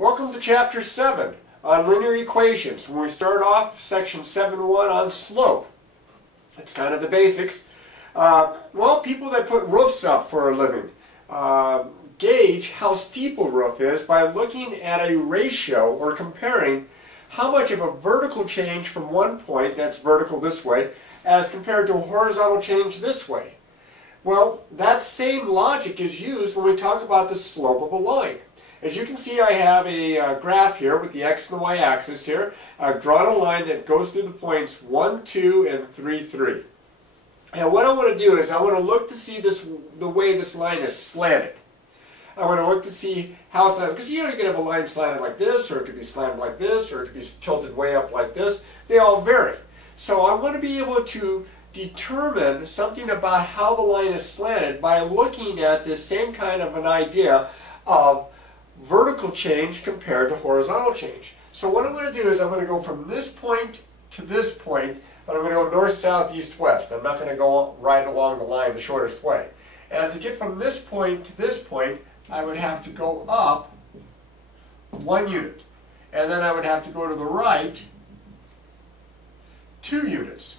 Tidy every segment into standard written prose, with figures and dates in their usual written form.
Welcome to Chapter 7 on linear equations, when we start off section 7.1 on slope. That's kind of the basics. Well, people that put roofs up for a living gauge how steep a roof is by looking at a ratio or comparing how much of a vertical change from one point, that's vertical this way, as compared to a horizontal change this way. Well, that same logic is used when we talk about the slope of a line. As you can see, I have a graph here with the x and the y axis here. I've drawn a line that goes through the points 1, 2, and 3, 3. And what I want to do is I want to look to see the way this line is slanted. I want to look to see how it's slanted, because you can have a line slanted like this, or it could be slanted like this, or it could be tilted way up like this. They all vary. So I want to be able to determine something about how the line is slanted by looking at this same kind of an idea of vertical change compared to horizontal change. So what I'm going to do is I'm going to go from this point to this point, and I'm going to go north, south, east, west. I'm not going to go right along the line the shortest way. And to get from this point to this point, I would have to go up 1 unit. And then I would have to go to the right 2 units.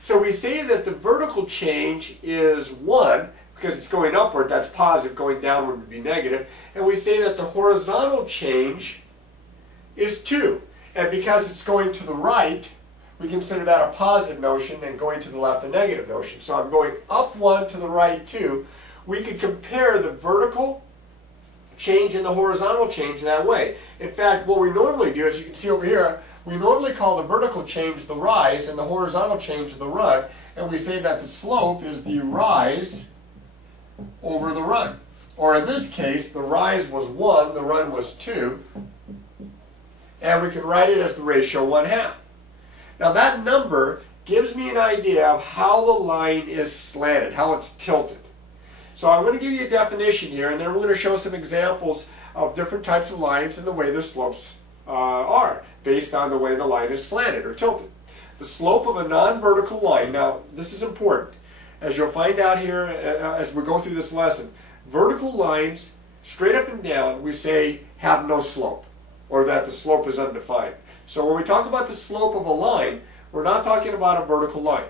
So we say that the vertical change is 1, because it's going upward, that's positive, going downward would be negative. And we say that the horizontal change is 2. And because it's going to the right, we consider that a positive notion, and going to the left a negative notion. So I'm going up 1 to the right 2. We could compare the vertical change and the horizontal change that way. In fact, what we normally do, as you can see over here, we normally call the vertical change the rise and the horizontal change the run. And we say that the slope is the rise over the run. Or in this case, the rise was 1, the run was 2. And we can write it as the ratio 1/2. Now that number gives me an idea of how the line is slanted, how it's tilted. So I'm going to give you a definition here, and then we're going to show some examples of different types of lines and the way their slopes are, based on the way the line is slanted or tilted. The slope of a non-vertical line, now this is important, as you'll find out here as we go through this lesson, vertical lines, straight up and down, we say have no slope, or that the slope is undefined. So when we talk about the slope of a line, we're not talking about a vertical line.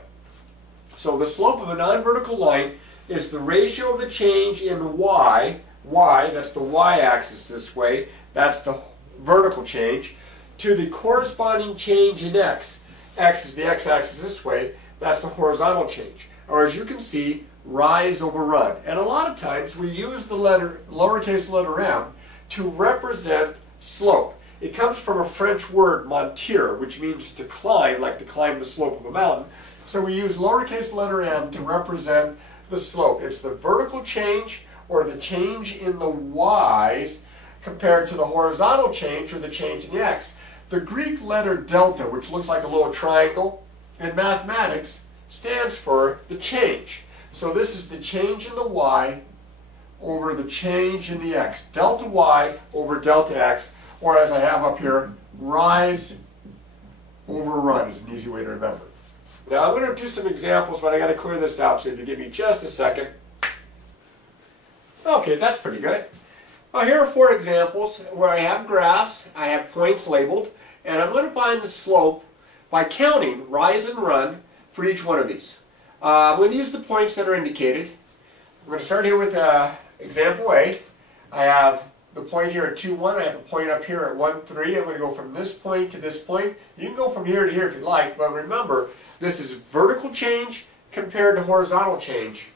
So the slope of a non-vertical line is the ratio of the change in y, that's the y-axis this way, that's the vertical change, to the corresponding change in x is the x-axis this way, that's the horizontal change. Or as you can see, rise over run. And a lot of times we use the lowercase letter m to represent slope. It comes from a French word, monter, which means to climb, like to climb the slope of a mountain. So we use lowercase letter m to represent the slope. It's the vertical change, or the change in the y's, compared to the horizontal change, or the change in the x. The Greek letter delta, which looks like a little triangle, in mathematics stands for the change. So this is the change in the y over the change in the x. Delta y over delta x, or as I have up here, rise over run is an easy way to remember. Now I'm going to do some examples, but I got to clear this out, so if you give me just a second. Okay, that's pretty good. Well, here are 4 examples where I have graphs, I have points labeled, and I'm going to find the slope by counting rise and run for each one of these. I'm going to use the points that are indicated. I'm going to start here with example A. I have the point here at 2, 1. I have a point up here at 1, 3. I'm going to go from this point to this point. You can go from here to here if you'd like, but remember, this is vertical change compared to horizontal change,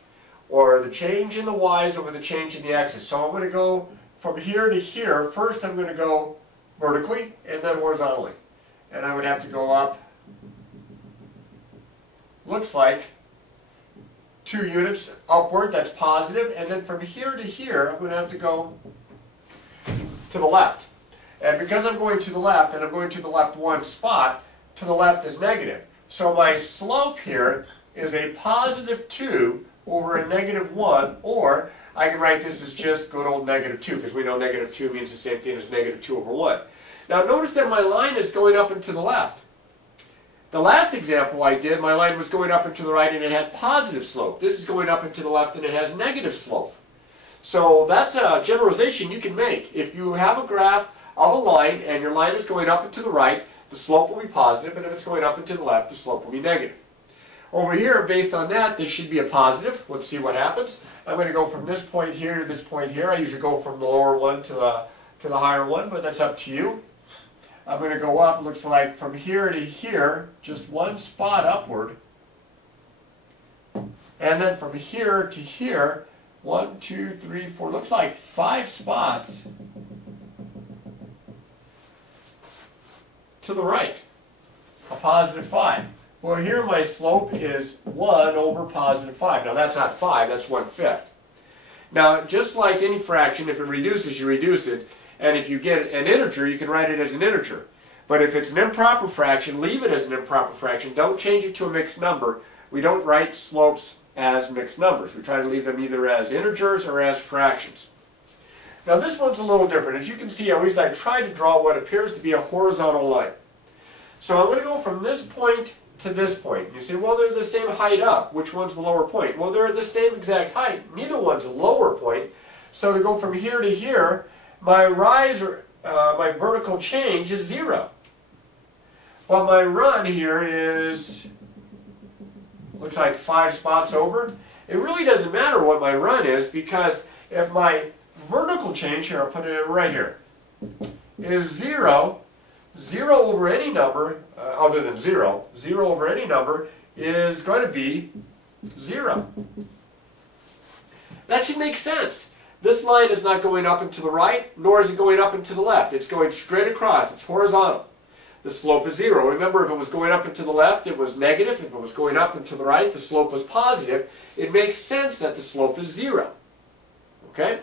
or the change in the y's over the change in the x's. So I'm going to go from here to here. First I'm going to go vertically and then horizontally. And I would have to go up, looks like 2 units upward, that's positive, and then from here to here I'm going to have to go to the left. And because I'm going to the left, and I'm going to the left 1 spot, to the left is negative. So my slope here is a positive 2 over a negative 1, or I can write this as just good old negative 2, because we know negative 2 means the same thing as negative 2 over 1. Now notice that my line is going up and to the left. The last example I did, my line was going up and to the right and it had positive slope. This is going up and to the left and it has negative slope. So that's a generalization you can make. If you have a graph of a line and your line is going up and to the right, the slope will be positive, and if it's going up and to the left, the slope will be negative. Over here, based on that, this should be a positive. Let's see what happens. I'm going to go from this point here to this point here. I usually go from the lower one to the higher one, but that's up to you. I'm going to go up, it looks like from here to here, just one spot upward. And then from here to here, 1, 2, 3, 4, looks like 5 spots to the right, a positive 5. Well, here my slope is 1 over positive 5. Now that's not 5, that's 1/5. Now, just like any fraction, if it reduces, you reduce it. And if you get an integer, you can write it as an integer. But if it's an improper fraction, leave it as an improper fraction. Don't change it to a mixed number. We don't write slopes as mixed numbers. We try to leave them either as integers or as fractions. Now this one's a little different. As you can see, I try to draw what appears to be a horizontal line. So I'm going to go from this point to this point. You say, well, they're the same height up. Which one's the lower point? Well, they're the same exact height. Neither one's a lower point. So to go from here to here, my rise or my vertical change is 0. But my run here is, looks like 5 spots over. It really doesn't matter what my run is, because if my vertical change, here I'll put it right here, is 0, 0 over any number, other than 0, 0 over any number is going to be 0. That should make sense. This line is not going up and to the right, nor is it going up and to the left. It's going straight across. It's horizontal. The slope is 0. Remember, if it was going up and to the left, it was negative. If it was going up and to the right, the slope was positive. It makes sense that the slope is 0. Okay?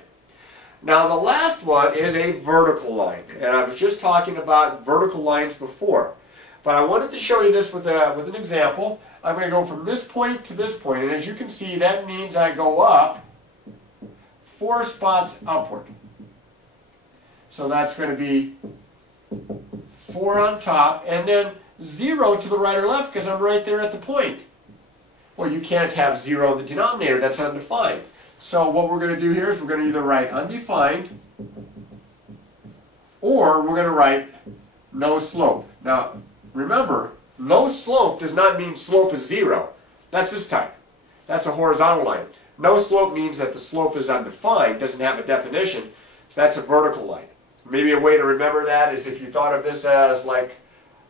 Now the last one is a vertical line. And I was just talking about vertical lines before. But I wanted to show you this with an example. I'm going to go from this point to this point. And as you can see, that means I go up 4 spots upward. So that's going to be 4 on top, and then 0 to the right or left because I'm right there at the point. Well, you can't have 0 in the denominator. That's undefined. So what we're going to do here is we're going to either write undefined or we're going to write no slope. Now, remember, no slope does not mean slope is 0. That's this type. That's a horizontal line. No slope means that the slope is undefined, doesn't have a definition, so that's a vertical line. Maybe a way to remember that is if you thought of this as like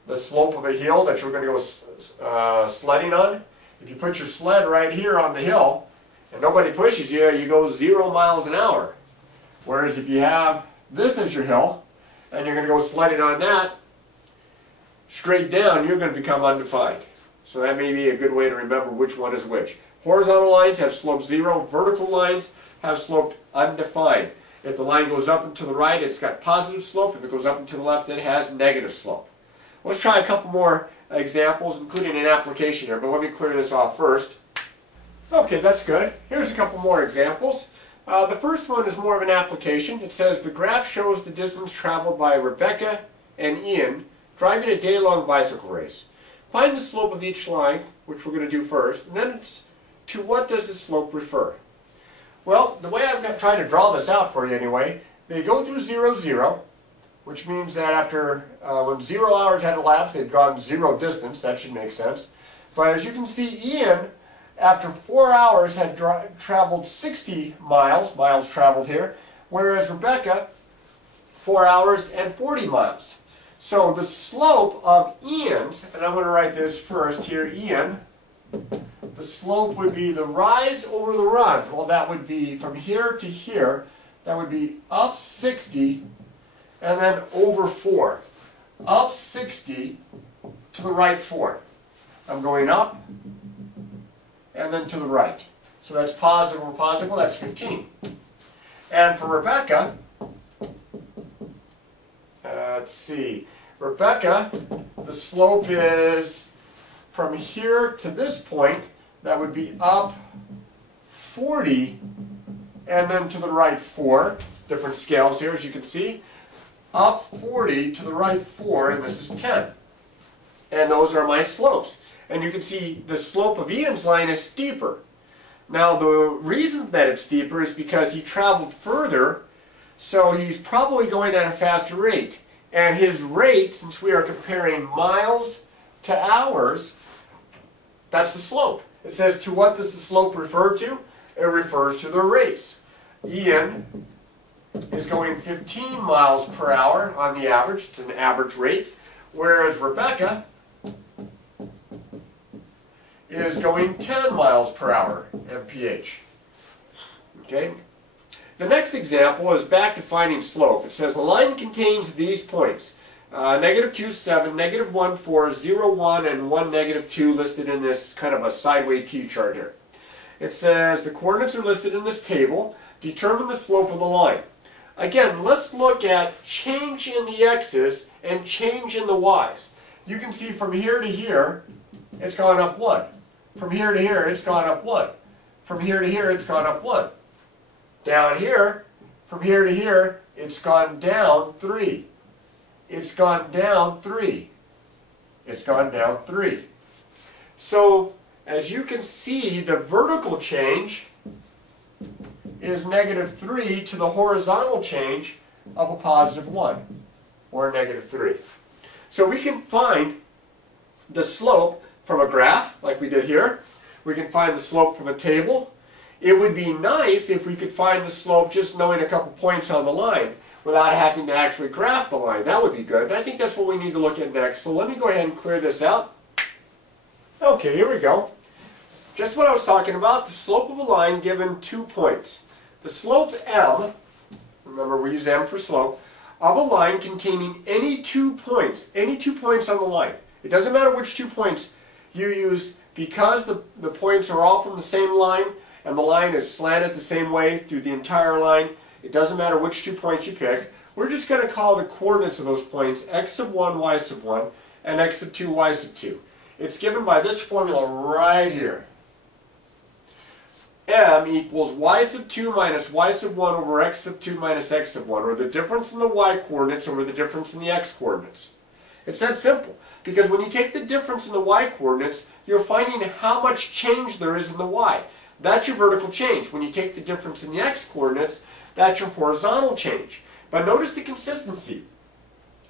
the slope of a hill that you're going to go sledding on. If you put your sled right here on the hill and nobody pushes you, you go 0 miles an hour. Whereas if you have this as your hill and you're going to go sledding on that, straight down, you're going to become undefined. So that may be a good way to remember which one is which. Horizontal lines have slope 0. Vertical lines have slope undefined. If the line goes up and to the right, it's got positive slope. If it goes up and to the left, it has negative slope. Let's try a couple more examples, including an application here, but let me clear this off first. Okay, that's good. Here's a couple more examples. The first one is more of an application. It says the graph shows the distance traveled by Rebecca and Ian driving a day-long bicycle race. Find the slope of each line, which we're going to do first, and then it's to what does the slope refer? Well, the way I'm trying to draw this out for you anyway, they go through 0, 0, which means that after, when 0 hours had elapsed, they'd gone 0 distance. That should make sense. But as you can see, Ian, after 4 hours, had traveled 60 miles traveled here, whereas Rebecca, 4 hours and 40 miles. So the slope of Ian's, and I'm going to write this first here, Ian, the slope would be the rise over the run. Well, that would be from here to here. That would be up 60 and then over 4. Up 60 to the right 4. I'm going up and then to the right. So that's positive over positive. Well, that's 15. And for Rebecca, let's see. Rebecca, the slope is from here to this point. That would be up 40 and then to the right 4. Different scales here, as you can see. Up 40 to the right 4, and this is 10. And those are my slopes. And you can see the slope of Ian's line is steeper. Now the reason that it's steeper is because he traveled further, so he's probably going at a faster rate. And his rate, since we are comparing miles to hours, that's the slope. It says, to what does the slope refer to? It refers to the race. Ian is going 15 miles per hour on the average. It's an average rate. Whereas Rebecca is going 10 miles per hour, mph. Okay? The next example is back to finding slope. It says the line contains these points. -2, 7, -1, 4, 0, 1, and 1, -2 listed in this kind of a sideways T-chart here. It says the coordinates are listed in this table. Determine the slope of the line. Again, let's look at change in the x's and change in the y's. You can see from here to here, it's gone up 1. From here to here, it's gone up 1. From here to here, it's gone up 1. Down here, from here to here, it's gone down 3. It's gone down 3. It's gone down 3. So, as you can see, the vertical change is -3 to the horizontal change of a +1, or -3. So we can find the slope from a graph, like we did here. We can find the slope from a table. It would be nice if we could find the slope just knowing a couple points on the line without having to actually graph the line. That would be good. And I think that's what we need to look at next. So let me go ahead and clear this out. Okay, here we go. Just what I was talking about, the slope of a line given 2 points. The slope m, remember we use m for slope, of a line containing any 2 points on the line. It doesn't matter which 2 points you use, because the points are all from the same line and the line is slanted the same way through the entire line. It doesn't matter which 2 points you pick. We're just going to call the coordinates of those points x1, y1, and x2, y2. It's given by this formula right here. M equals y2 minus y1 over x2 minus x1, or the difference in the y coordinates over the difference in the x coordinates. It's that simple, because when you take the difference in the y coordinates, you're finding how much change there is in the y. That's your vertical change. When you take the difference in the x coordinates, that's your horizontal change. But notice the consistency.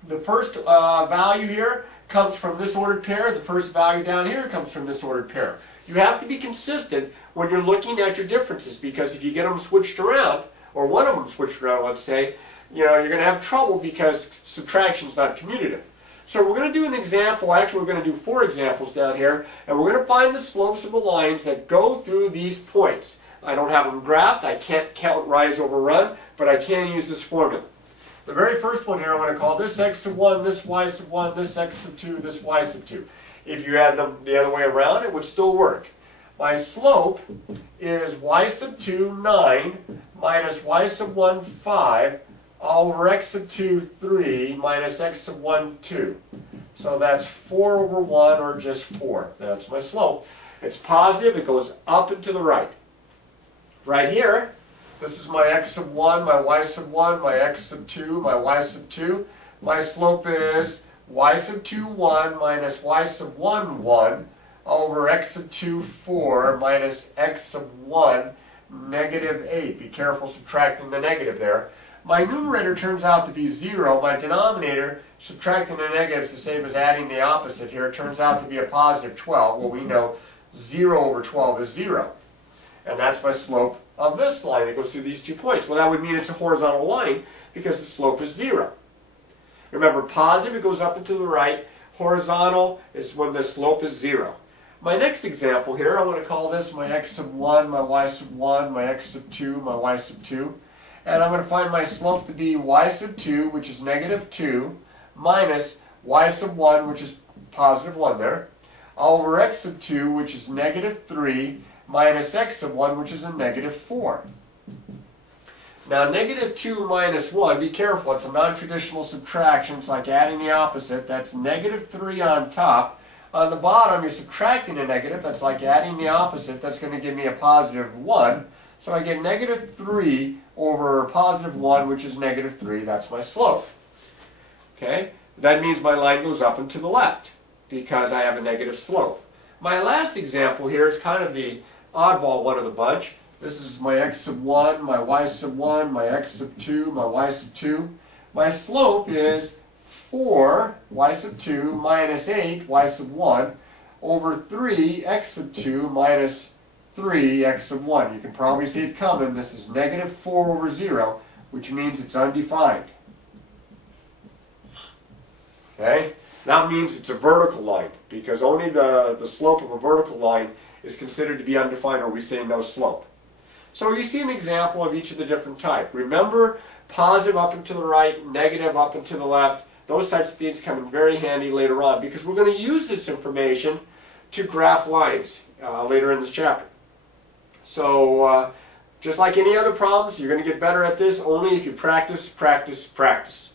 The first value here comes from this ordered pair. The first value down here comes from this ordered pair. You have to be consistent when you're looking at your differences, because if you get them switched around, or one of them switched around, let's say, you're going to have trouble because subtraction is not commutative. So we're going to do an example. Actually, we're going to do 4 examples down here, and we're going to find the slopes of the lines that go through these points. I don't have them graphed. I can't count rise over run, but I can use this formula. The very first one here, I'm going to call this x1, this y1, this x2, this y2. If you had them the other way around, it would still work. My slope is y2 9 minus y1 5 all over x2 3 minus x1 2. So that's 4 over 1, or just 4. That's my slope. It's positive. It goes up and to the right. Right here, this is my x1, my y1, my x2, my y2. My slope is y2 1 minus y1 1 over x2 4 minus x1 -8. Be careful subtracting the negative there. My numerator turns out to be 0. My denominator, subtracting the negative, is the same as adding the opposite here. It turns out to be a +12. Well, we know 0 over 12 is 0. And that's my slope of this line that goes through these 2 points. Well, that would mean it's a horizontal line because the slope is 0. Remember, positive, it goes up and to the right. Horizontal is when the slope is 0. My next example here, I'm going to call this my x1, my y1, my x2, my y2. And I'm going to find my slope to be y2, which is -2, minus y1, which is +1 there, all over x2, which is -3, minus x1, which is a -4. Now, -2 minus 1, be careful, it's a non-traditional subtraction. It's like adding the opposite. That's -3 on top. On the bottom, you're subtracting a negative. That's like adding the opposite. That's going to give me a +1. So I get -3 over +1, which is -3. That's my slope. Okay? That means my line goes up and to the left because I have a negative slope. My last example here is kind of the oddball one of the bunch. This is my x sub 1, my y sub 1, my x sub 2, my y sub 2. My slope is 4 y sub 2 minus 8 y sub 1 over 3 x sub 2 minus 3 x sub 1. You can probably see it coming. This is negative 4 over 0, which means it's undefined. Okay? That means it's a vertical line, because only the slope of a vertical line is considered to be undefined, or we say no slope. So you see an example of each of the different types. Remember, positive up and to the right, negative up and to the left. Those types of things come in very handy later on, because we're going to use this information to graph lines later in this chapter. So just like any other problems, you're going to get better at this only if you practice, practice, practice.